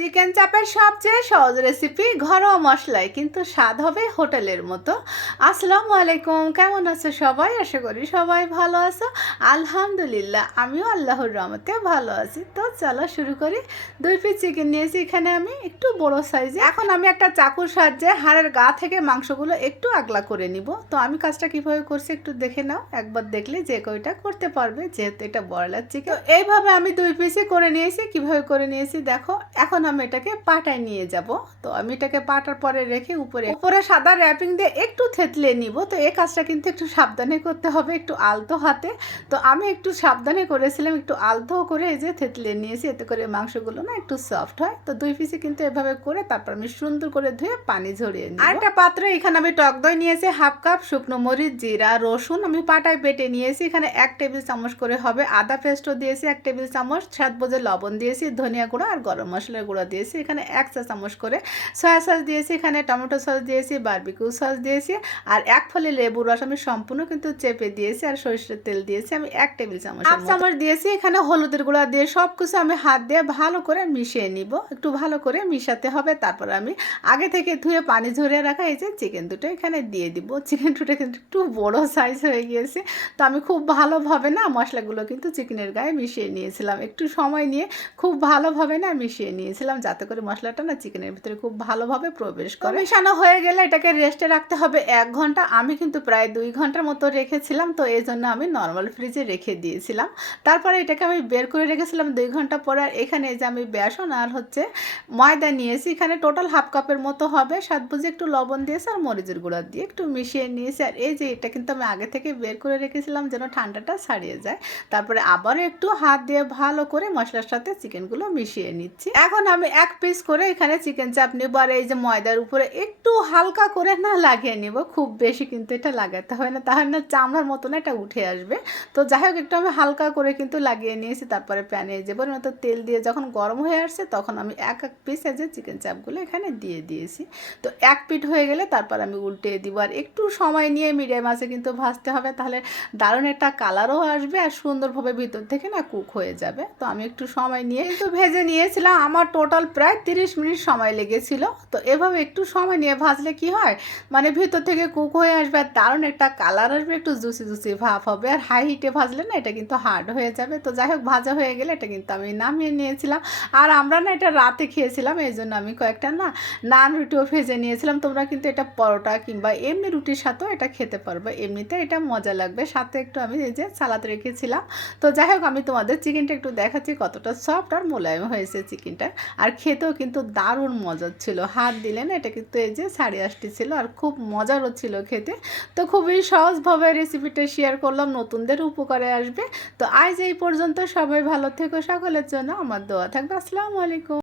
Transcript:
Chicken চাপের সবচেয়ে সহজ রেসিপি ঘরোয়া মশলায়, কিন্তু স্বাদ হবে হোটেলের মতো। আসসালামু আলাইকুম, কেমন আছো সবাই? আশা করি সবাই ভালো আছো। আলহামদুলিল্লাহ, আমিও আল্লাহর রহমতে ভালো আছি। তো চলো শুরু করি। দুই পিস চিকেন নিয়েছি, এখানে আমি একটু বড় সাইজে এখন আমি একটা চাকুর সাহায্যে হাড়ের গা থেকে মাংসগুলো একটু আগলা করে নিব। তো আমি কাজটা কীভাবে করছি একটু দেখে নাও। একবার দেখলে যে কইটা করতে পারবে, যেহেতু এটা বয়লার চিকেন এইভাবে আমি দুই পিসই করে নিয়েছি। কীভাবে করে নিয়েছি দেখো। এখন আমি এটাকে পাটায় নিয়ে যাব। তো আমি এটাকে পাটার পরে রেখে উপরে উপরে সাদা র্যাপিং দিয়ে একটু থেতলে নিব। তো এই কাজটা কিন্তু একটু সাবধানে করতে হবে, একটু আলতো হাতে। তো আমি একটু সাবধানে করেছিলাম, একটু আলতো করে এই যে থেতলে নিয়েছি। এতে করে মাংসগুলো না একটু সফট হয়। তো দুই পিসে কিন্তু এভাবে করে তারপর আমি সুন্দর করে ধুয়ে পানি ঝরিয়ে নিই আর একটা পাত্রে এখানে আমি টক দই নিয়েছি হাফ কাপ শুকনো মরিচ, জিরা, রসুন আমি পাটায় বেটে নিয়েছি। এখানে এক টেবিল চামচ করে হবে আদা পেস্টও দিয়েছি, এক টেবিল চামচ সাত বোঝে লবণ দিয়েছি, ধনিয়া গুঁড়ো আর গরম মশলার গুঁড়ো দিয়েছি এখানে এক চা চামচ করে সয়া সস দিয়েছি এখানে টমেটো সস দিয়েছি বারবিকিউ সস দিয়েছি আর এক ফলে লেবুর রস আমি সম্পূর্ণ কিন্তু চেপে দিয়েছি আর সরিষার তেল দিয়েছি আমি এক টেবিল চামচ হাফ চামচ দিয়েছি এখানে হলুদের গুঁড়া দিয়ে সব কিছু আমি হাত দিয়ে ভালো করে মিশিয়ে নিব একটু ভালো করে মিশাতে হবে তারপর আমি আগে থেকে ধুয়ে পানি ঝরিয়ে রাখা এই যে চিকেন দুটো এখানে দিয়ে দিব। চিকেন দুটো কিন্তু একটু বড় সাইজ হয়ে গিয়েছে তো আমি খুব ভালোভাবে না মশলাগুলো কিন্তু চিকেনের গায়ে মিশিয়ে নিয়েছিলাম একটু সময় নিয়ে খুব ভালোভাবে না মিশিয়ে নিয়েছিলাম যাতে করে মশলাটা না চিকেনের ভিতরে খুব ভালোভাবে প্রবেশ করে। মেশানো হয়ে গেলে এটাকে রেস্টে রাখতে হবে। এক ঘণ্টা আমি কিন্তু প্রায় দুই ঘণ্টার মতো রেখেছিলাম তো এই জন্য আমি নর্মাল ফ্রিজে রেখে দিয়েছিলাম। তারপরে এটাকে আমি বের করে রেখেছিলাম দুই ঘণ্টা পরে আর এখানে যে আমি বেসন আর হচ্ছে ময়দা নিয়েছি এখানে টোটাল হাফ কাপের মতো হবে। সাত বুঝে একটু লবণ দিয়েছি আর মরিচের গুঁড়া দিয়ে একটু মিশিয়ে নিয়েছি। আর এই যে এটা কিন্তু আমি আগে থেকে বের করে রেখেছিলাম যেন ঠান্ডাটা ছাড়িয়ে যায়। তারপরে আবারও একটু হাত দিয়ে ভালো করে মশলার সাথে চিকেনগুলো মিশিয়ে নিচ্ছি। এখন আমি এক পিস করে এখানে চিকেন চাপ নিব আর এই যে ময়দার উপরে একটু হালকা করে না লাগিয়ে নিব, খুব বেশি কিন্তু এটা লাগাতে হয় না, তাহলে না চামড়ার মতন এটা উঠে আসবে। তো যাই হোক, একটু আমি হালকা করে কিন্তু লাগিয়ে নিয়েছি, তারপরে প্যানে যে মতো তেল দিয়ে যখন গরম হয়ে আসছে, তখন আমি এক এক পিস যে চিকেন চাপগুলো এখানে দিয়ে দিয়েছি। তো এক পিঠ হয়ে গেলে তারপর আমি উল্টে দিব আর একটু সময় নিয়ে মিডিয়াম আছে কিন্তু ভাজতে হবে, তাহলে দারুণ একটা কালারও আসবে আর সুন্দরভাবে ভিতর থেকে না কুক হয়ে যাবে। তো আমি একটু সময় নিয়ে একটু ভেজে নিয়েছিলাম, আমার টোটাল প্রায় তিরিশ মিনিট সময় লেগেছিল। তো এভাবে একটু সময় নিয়ে ভাজলে কি হয়? মানে ভিতর থেকে কুক হয়ে আসবে আর দারুণ একটা কালার আসবে, একটু জুসি জুসি ভাব হবে। আর হাই হিটে ভাজলে না এটা কিন্তু হার্ড হয়ে যাবে। তো যাই হোক, ভাজা হয়ে গেলে এটা কিন্তু আমি নামিয়ে নিয়েছিলাম। আর আমরা না এটা রাতে খেয়েছিলাম, এই জন্য আমি কয়েকটা না নান রুটিও ভেজে নিয়েছিলাম। তোমরা কিন্তু এটা পরোটা কিংবা এমনি রুটির সাথেও এটা খেতে পারবে। এমনিতে এটা মজা লাগবে। সাথে একটু আমি এই যে সালাদ রেখেছিলাম। তো যাই হোক, আমি তোমাদের চিকেনটা একটু দেখাচ্ছি কতটা সফট আর মোলায়েম হয়েছে চিকেনটা আর খেতেও কিন্তু দারুণ মজার ছিল। হাত দিলে না এটা কিন্তু এই যে সাড়ে আটটি ছিল আর খুব মজারও ছিল খেতে। তো খুবই সহজভাবে রেসিপিটা শেয়ার করলাম, নতুনদের উপকারে আসবে। তো আজ এই পর্যন্ত সবাই ভালো থেকো, সকলের জন্য আমার দোয়া থাকবে। আসসালামু আলাইকুম।